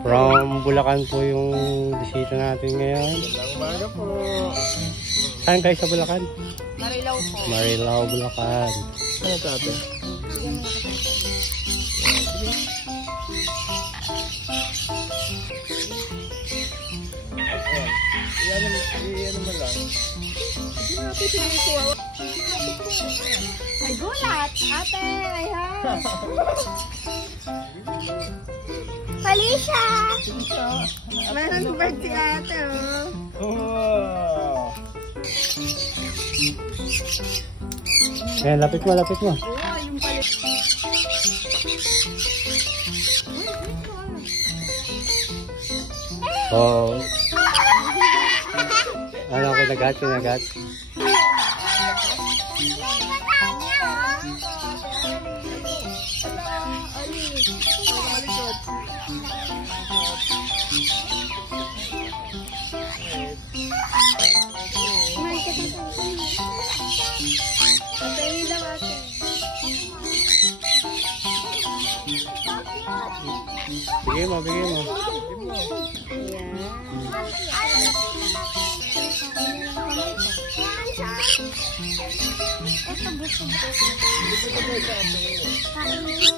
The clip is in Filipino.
From Bulacan po yung bisita natin ngayon. Magandang umaga po. Saan kayo sa Bulacan? Marilao po. Marilao, Bulacan. Ano tate? Iyan naman lang. Hindi natin sinikuha. Ay, gulat! Ate, ayan! Felicia! Meron ng bird si ate, oh. Oh! Ayan, lapit mo, lapit mo. Oh, yung pala. Oh. Ano, kinagat, kinagat. Bigay mo, bigay mo. Ayan.